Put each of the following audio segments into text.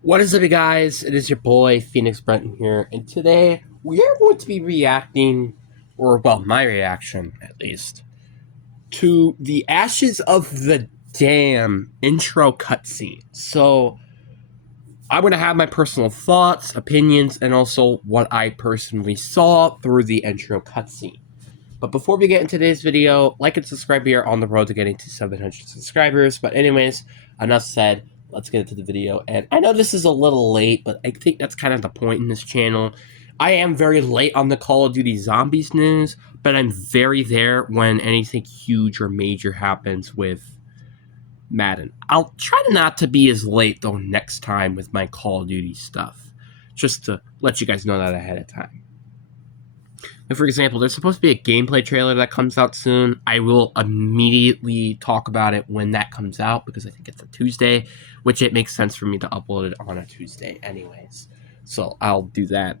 What is up, you guys? It is your boy Phoenix Brenton here, and today we are going to be reacting, or well, my reaction at least, to the Ashes of the Dam intro cutscene. So I'm going to have my personal thoughts, opinions, and also what I personally saw through the intro cutscene. But before we get into today's video, like and subscribe. We are on the road to getting to 700 subscribers. But anyways, enough said. Let's get into the video. And I know this is a little late, but I think that's kind of the point in this channel. I am very late on the Call of Duty Zombies news, but I'm very there when anything huge or major happens with Madden. I'll try not to be as late, though, next time with my Call of Duty stuff. Just to let you guys know that ahead of time. For example, there's supposed to be a gameplay trailer that comes out soon. I will immediately talk about it when that comes out because I think it's a Tuesday, which it makes sense for me to upload it on a Tuesday anyways. So I'll do that,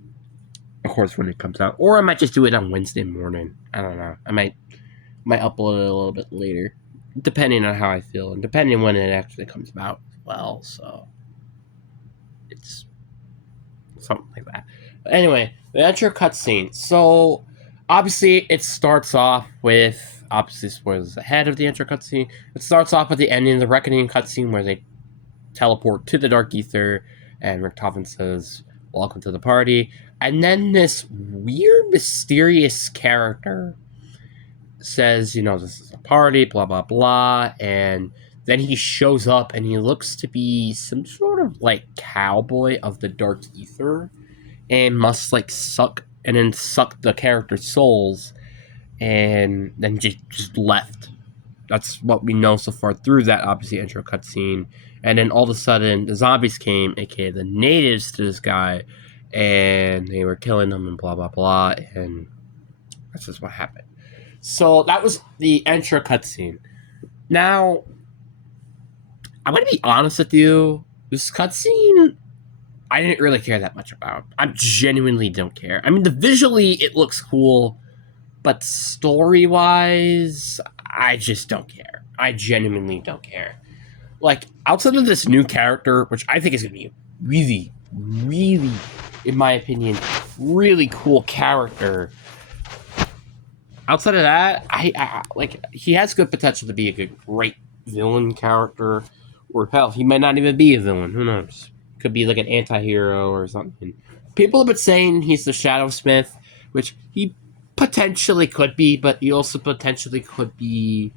of course, when it comes out. Or I might just do it on Wednesday morning. I don't know. I might upload it a little bit later, depending on how I feel and depending on when it actually comes out as well. So it's something like that. But anyway, the intro cutscene. So obviously, it starts off with obviously spoilers ahead of the intro cutscene. It starts off with the ending of the Reckoning cutscene where they teleport to the Dark Ether, and Richtofen says, "Welcome to the party." And then this weird, mysterious character says, "This is a party, blah blah blah," and then he shows up and he looks to be some sort of like cowboy of the Dark Ether and must like suck the character's souls and then just left. That's what we know so far through that obviously intro cutscene. And then all of a sudden the zombies came, aka the natives to this guy, and they were killing them and blah blah blah, and that's just what happened. So that was the intro cutscene. Now, I'm gonna be honest with you, this cutscene I didn't really care that much about. I genuinely don't care. I mean, visually it looks cool, but story-wise, I just don't care. I genuinely don't care. Like, outside of this new character, which I think is going to be a really, really, in my opinion, really cool character, outside of that, I like, he has good potential to be a great villain character, or hell, he might not even be a villain. Who knows? Could be like an anti-hero or something. People have been saying he's the Shadow Smith, which he potentially could be, but he also potentially could be,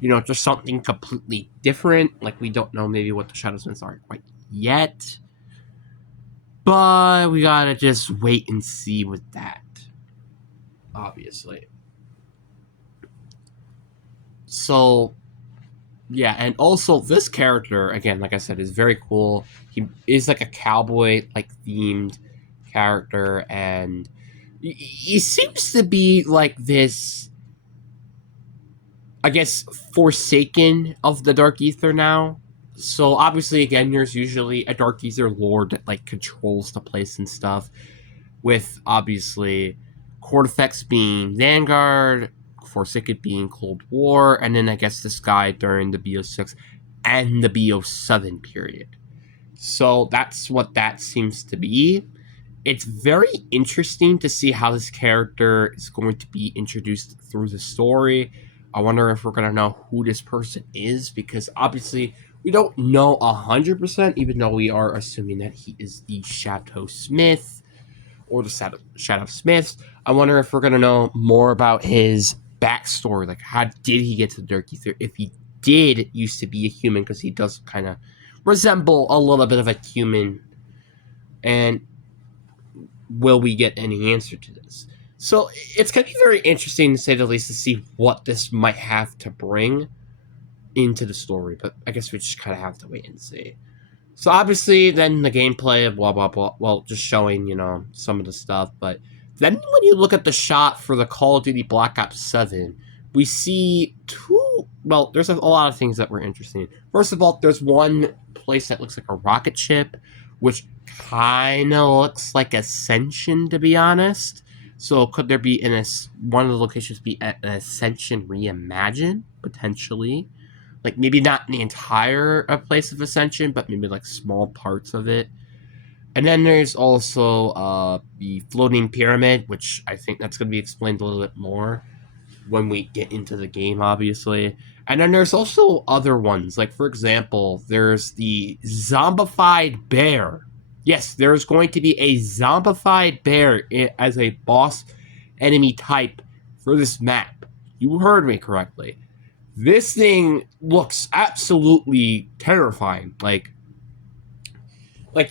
just something completely different. Like, we don't know maybe what the Shadow Smiths are quite yet. But we gotta just wait and see with that, obviously. So, yeah, and also this character, again, like I said, is very cool. He is like a cowboy like themed character, and he seems to be like this, I guess, forsaken of the Dark Ether now. So obviously, again, there's usually a Dark Ether lord that like controls the place and stuff, with obviously Cortifex being Vanguard, Forsaken being Cold War, and then I guess this guy during the BO6 and the BO7 period. So that's what that seems to be. It's very interesting to see how this character is going to be introduced through the story. I wonder if we're going to know who this person is, because obviously we don't know 100%, even though we are assuming that he is the Shadow Smith or the Shadow Smiths. I wonder if we're going to know more about his backstory. Like, how did he get to the Dark Ether? If he did used to be a human, because he does kind of resemble a little bit of a human. And will we get any answer to this? So it's going to be very interesting, to say the least, to see what this might have to bring into the story. But I guess we just kind of have to wait and see. So obviously, then the gameplay of blah, blah, blah, well, just showing, some of the stuff. But then when you look at the shot for the Call of Duty Black Ops 7, we see there's a lot of things that were interesting. First of all, there's one place that looks like a rocket ship, which kind of looks like Ascension, to be honest. So could there be one of the locations be an Ascension reimagined, potentially? Like maybe not the entire Place of Ascension, but maybe like small parts of it. And then there's also the floating pyramid, which I think that's going to be explained a little bit more when we get into the game, obviously. And then there's also other ones. Like, for example, there's the zombified bear. Yes, there's going to be a zombified bear as a boss enemy type for this map. You heard me correctly. This thing looks absolutely terrifying. Like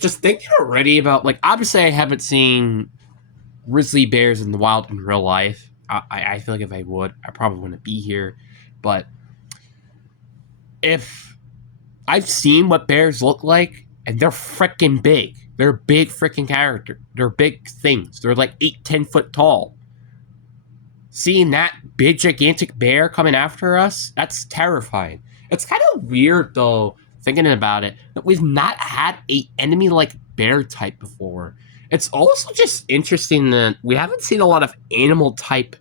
just thinking already about, like, obviously I haven't seen grizzly bears in the wild in real life. I feel like if I would, I probably wouldn't be here. But if I've seen what bears look like, and they're freaking big. They're big freaking character. They're big things. They're like 8-10 foot tall. Seeing that big gigantic bear coming after us, that's terrifying. It's kind of weird though, thinking about it, that we've not had a enemy like bear type before. It's also just interesting that we haven't seen a lot of animal type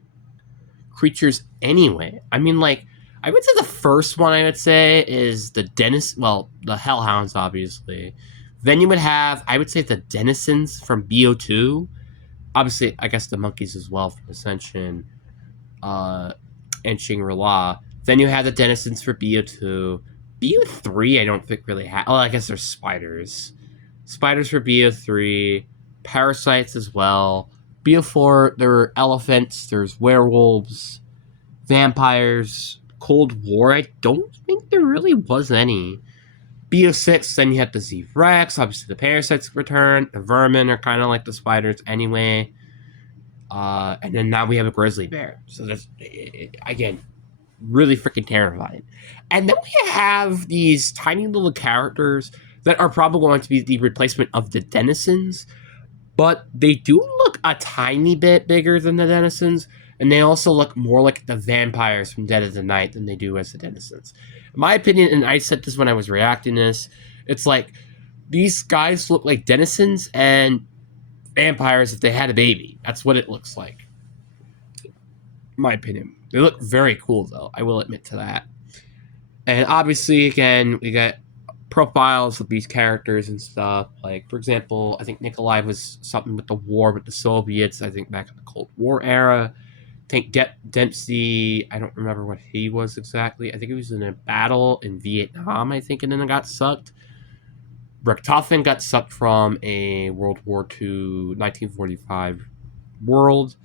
creatures anyway. I mean, like, I would say the first one I would say is the the hellhounds, obviously. Then you would have, I would say, the denizens from BO2. Obviously, I guess the monkeys as well from Ascension uh, and Shangri-La. Then you have the denizens for BO2. BO3, I don't think really have. Oh, I guess there's spiders. Spiders for BO3. Parasites as well. BO4, there were elephants, there's werewolves, vampires, Cold War. I don't think there really was any. BO6, then you have the Z-Rex, obviously the parasites return, the vermin are kind of like the spiders anyway. And then now we have a grizzly bear. So that's, again, really freaking terrifying. And then we have these tiny little characters that are probably going to be the replacement of the denizens, but they do look a tiny bit bigger than the denizens, and they also look more like the vampires from Dead of the Night than they do as the denizens. In my opinion, and I said this when I was reacting to this, it's like these guys look like denizens and vampires if they had a baby. That's what it looks like. In my opinion. They look very cool, though. I will admit to that. And obviously, again, we got profiles of these characters and stuff. Like, for example, I think Nikolai was something with the war with the Soviets, I think back in the Cold War era. I think Dempsey, I don't remember what he was exactly. I think he was in a battle in Vietnam, I think, and then it got sucked. Richtofen got sucked from a World War II 1945 world.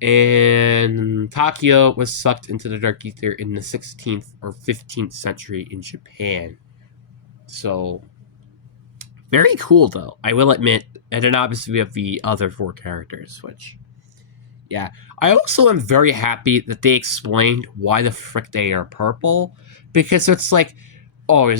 And Takio was sucked into the Dark Ether in the 16th or 15th century in Japan. So, very cool, though, I will admit. And then obviously we have the other four characters, which, yeah. I also am very happy that they explained why the frick they are purple. Because it's like, oh,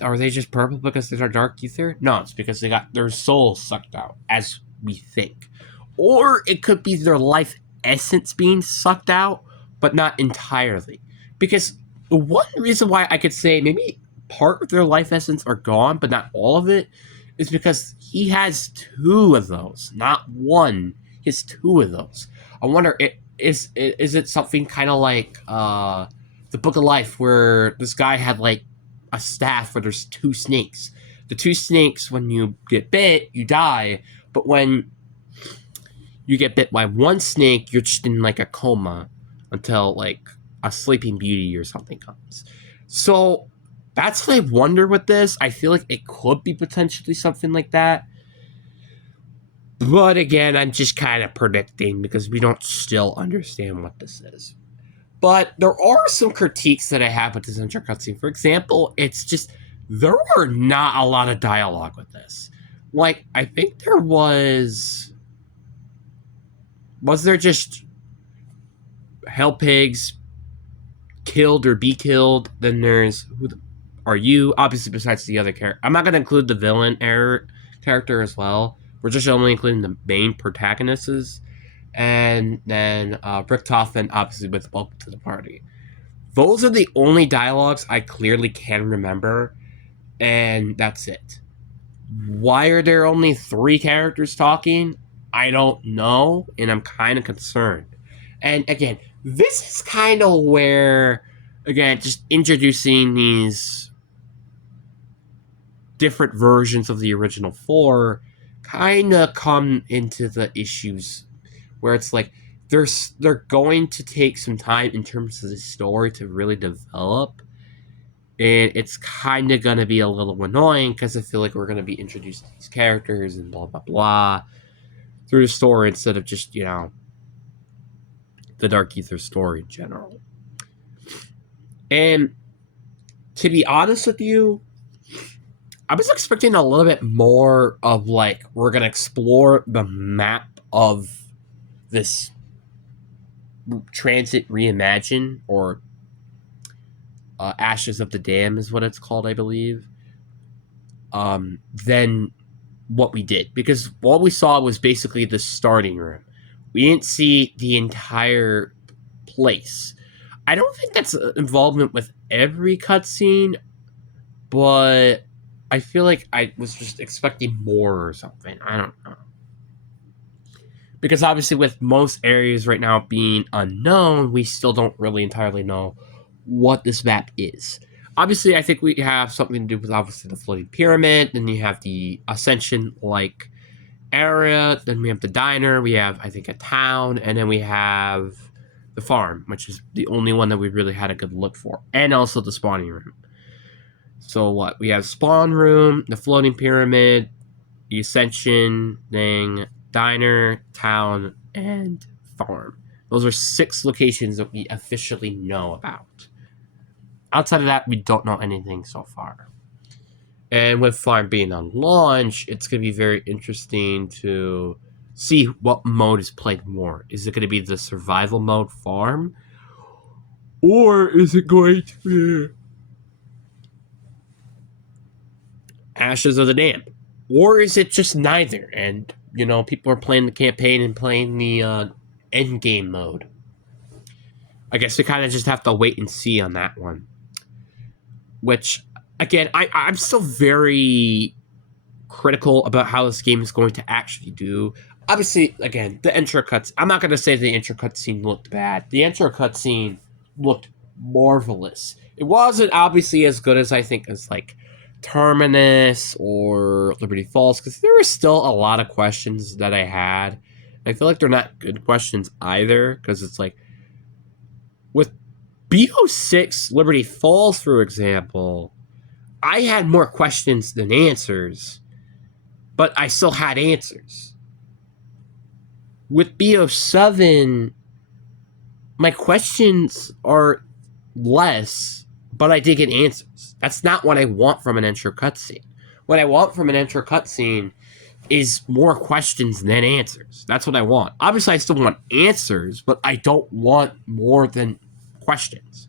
are they just purple because they're Dark Ether? No, it's because they got their soul sucked out, as we think. Or it could be their life essence being sucked out, but not entirely. Because the one reason why I could say maybe part of their life essence are gone, but not all of it, is because he has two of those, not one. He has two of those. I wonder, is it something kind of like the Book of Life, where this guy had like a staff where there's two snakes. The two snakes, when you get bit, you die, but when you get bit by one snake, you're just in like a coma until like a Sleeping Beauty or something comes. So that's what I wonder with this. I feel like it could be potentially something like that. But again, I'm just kind of predicting because we don't still understand what this is. But there are some critiques that I have with this intro cutscene. For example, it's just there are not a lot of dialogue with this. Like, I think there was there just hell pigs killed or be killed? Then there's are you? Obviously, besides the other character, I'm not going to include the villain character as well. We're just only including the main protagonists, and then Richtofen, obviously, with welcome to the party. Those are the only dialogues I clearly can remember, and that's it. Why are there only 3 characters talking? I don't know, and I'm kind of concerned. And again, this is kind of where again, just introducing these different versions of the original four kind of come into the issues where it's like they're going to take some time in terms of the story to really develop, and it's kind of going to be a little annoying because I feel like we're going to be introduced to these characters and blah blah blah through the story instead of just the Dark Ether story in general. And to be honest with you, I was expecting a little bit more of like we're gonna explore the map of this Transit Reimagine, or Ashes of the Dam is what it's called, I believe. Than what we did, because what we saw was basically the starting room. We didn't see the entire place. I don't think that's involvement with every cutscene, but I feel like I was just expecting more or something. I don't know. Because obviously, with most areas right now being unknown, we still don't really entirely know what this map is. Obviously, I think we have something to do with obviously the floating pyramid. Then you have the ascension like area. Then we have the diner. We have, I think, a town, and then we have the farm, which is the only one that we really had a good look for, and also the spawning room. So what? We have spawn room, the floating pyramid, the ascension thing, diner, town, and farm. Those are 6 locations that we officially know about. Outside of that, we don't know anything so far. And with farm being on launch, it's going to be very interesting to see what mode is played more. Is it going to be the survival mode farm? Or is it going to be Ashes of the Dam? Or is it just neither? And, people are playing the campaign and playing the end game mode. I guess we kind of just have to wait and see on that one. Which, again, I'm still very critical about how this game is going to actually do. Obviously, again, the intro cuts. I'm not going to say the intro cutscene looked bad. The intro cutscene looked marvelous. It wasn't obviously as good as I think as like Terminus or Liberty Falls, because there were still a lot of questions that I had. I feel like they're not good questions either, because it's like with BO6 Liberty Falls, for example, I had more questions than answers, but I still had answers. With BO7, my questions are less, but I did get answers. That's not what I want from an intro cutscene. What I want from an intro cutscene is more questions than answers. That's what I want. Obviously, I still want answers, but I don't want more than questions.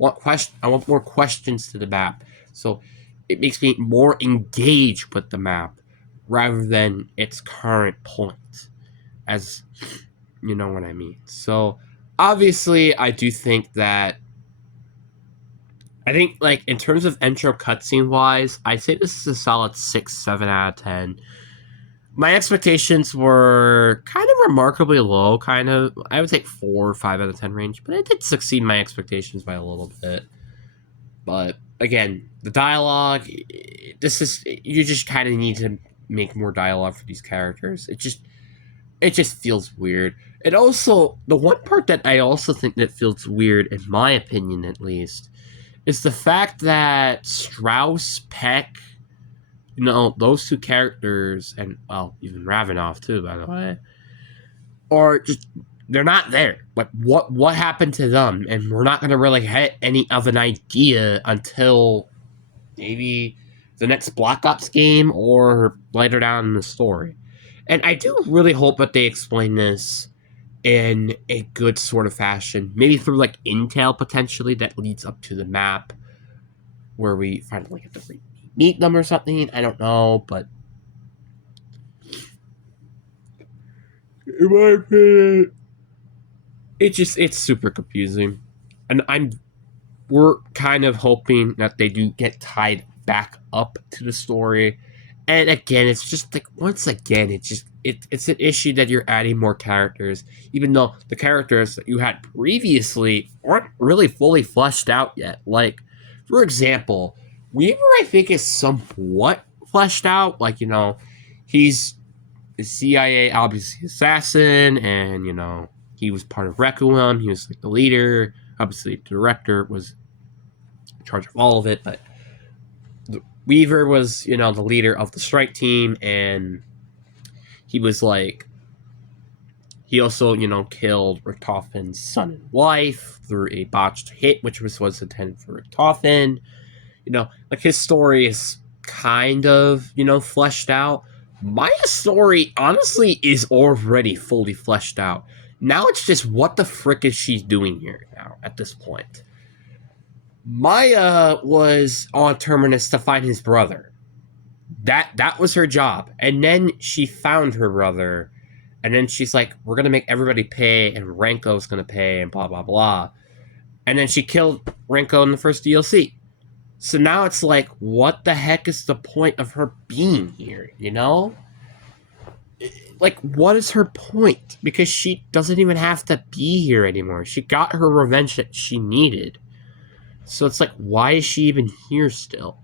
I want more questions to the map. So it makes me more engaged with the map rather than its current point. As you know what I mean. So obviously, I do think that like in terms of intro cutscene wise, I'd say this is a solid 6, 7 out of 10. My expectations were kind of remarkably low, I would say 4 or 5 out of 10 range, but it did succeed my expectations by a little bit. But again, the dialogue, you just kind of need to make more dialogue for these characters. It just feels weird. And also, the one part that I also think that feels weird, in my opinion at least, is the fact that Strauss, Peck, those 2 characters, and, well, even Ravenov too, by the way, are just, they're not there. Like, what happened to them? And we're not going to really get any of an idea until maybe the next Black Ops game or later down in the story. And I do really hope that they explain this in a good sort of fashion, maybe through like intel potentially that leads up to the map where we finally get to meet them or something. I don't know, but in my opinion, it's super confusing, and we're kind of hoping that they do get tied back up to the story And again, it's just like once again, it's an issue that you're adding more characters, even though the characters that you had previously aren't really fully fleshed out yet. Like, for example, Weaver I think is somewhat fleshed out. Like, he's a CIA obviously assassin, and he was part of Requiem. He was like the leader. Obviously, the director was in charge of all of it, but Weaver was, the leader of the strike team, and he was like, he also, killed Richtofen's son and wife through a botched hit, which was intended for Richtofen. Like his story is kind of, fleshed out. Maya's story, honestly, is already fully fleshed out. Now it's just what the frick is she doing here now at this point? Maya was on Terminus to find his brother. That was her job. And then she found her brother, and then she's like, we're gonna make everybody pay, and Renko's gonna pay, and blah blah blah. And then she killed Renko in the first DLC. So now it's like, what the heck is the point of her being here, Like, what is her point? Because she doesn't even have to be here anymore. She got her revenge that she needed. So it's like, why is she even here still?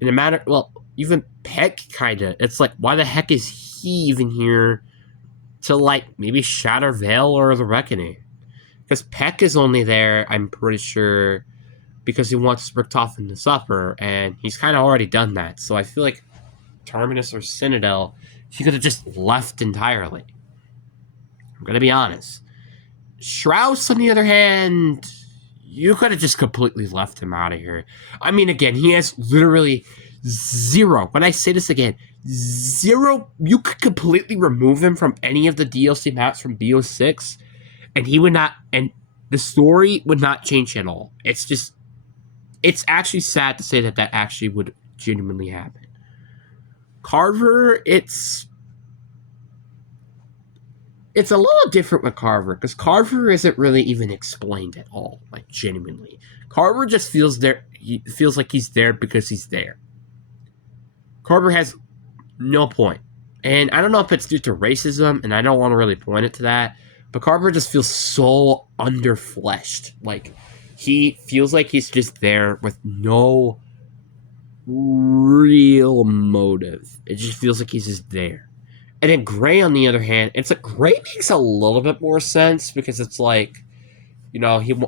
And no matter, well, even Peck kinda, it's like, why the heck is he even here to, like, maybe shatter Veil or the Reckoning? Because Peck is only there, I'm pretty sure, because he wants Richtofen to suffer, and he's kind of already done that. So I feel like Terminus or Citadel, he could have just left entirely. I'm going to be honest. Strauss, on the other hand, you could have just completely left him out of here. I mean, again, he has literally zero. When I say this again, zero. You could completely remove him from any of the DLC maps from BO6, and he would not, and the story would not change at all. It's actually sad to say that actually would genuinely happen. Carver, it's a little different with Carver, because Carver isn't really even explained at all, like, genuinely. Carver just feels there. He feels like he's there because he's there. Carver has no point. And I don't know if it's due to racism, and I don't want to really point it to that, but Carver just feels so underfleshed. Like, he feels like he's just there with no real motive. It just feels like he's just there. And then Gray, on the other hand, it's like Gray makes a little bit more sense, because it's like,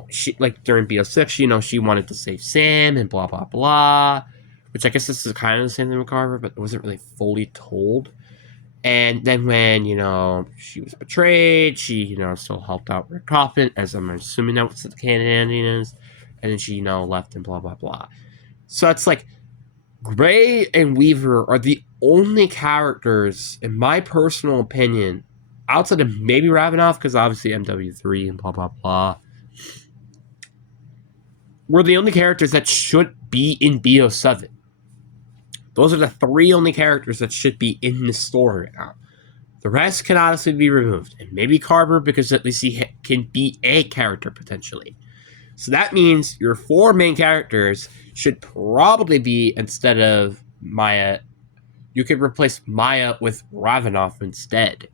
she, like, during BO6, she wanted to save Sam and blah blah blah, which I guess this is kind of the same thing with Carver, but it wasn't really fully told. And then when, she was betrayed, she, still helped out Rick Coffin, as I'm assuming that's what the canon is. And then she, left and blah, blah, blah. So it's like, Gray and Weaver are the only characters, in my personal opinion, outside of maybe Ravenoff, because obviously MW3 and blah, blah, blah, were the only characters that should be in BO7. Those are the three only characters that should be in the story now. The rest can honestly be removed. And maybe Carver, because at least he can be a character potentially. So that means your four main characters should probably be, instead of Maya, you could replace Maya with Ravenoff instead.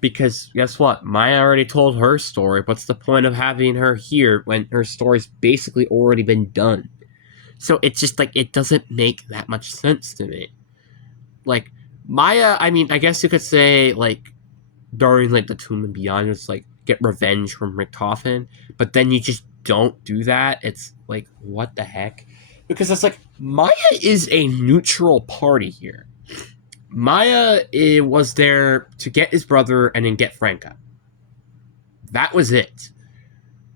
Because guess what? Maya already told her story. What's the point of having her here when her story's basically already been done? So it's just like, it doesn't make that much sense to me. Like, Maya, I mean, I guess you could say, like, during, like, the Tomb and Beyond, it's like, get revenge from Richtofen, but then you just don't do that. It's like, what the heck? Because it's like, Maya is a neutral party here. Maya was there to get his brother and then get Franca. That was it.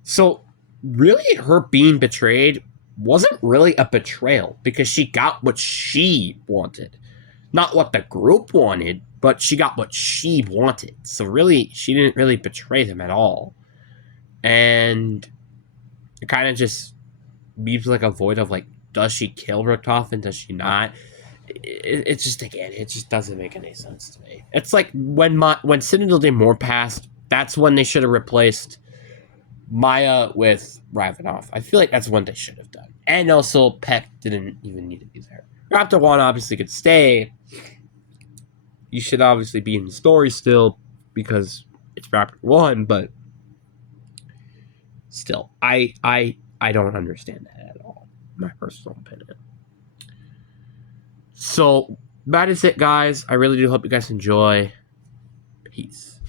So, really, her being betrayed wasn't really a betrayal, because she got what she wanted. Not what the group wanted, but she got what she wanted. So really, she didn't really betray them at all. And it kind of just leaves like a void of like, does she kill Richtofen? Does she not? It's just, again, it just doesn't make any sense to me. It's like when Citadel Day More passed, that's when they should have replaced Maya with Ravenoff. I feel like that's what they should have done. And also, Peck didn't even need to be there. Raptor 1 obviously could stay. You should obviously be in the story still because it's Raptor 1, but still, I don't understand that at all. My personal opinion. So that is it, guys. I really do hope you guys enjoy. Peace.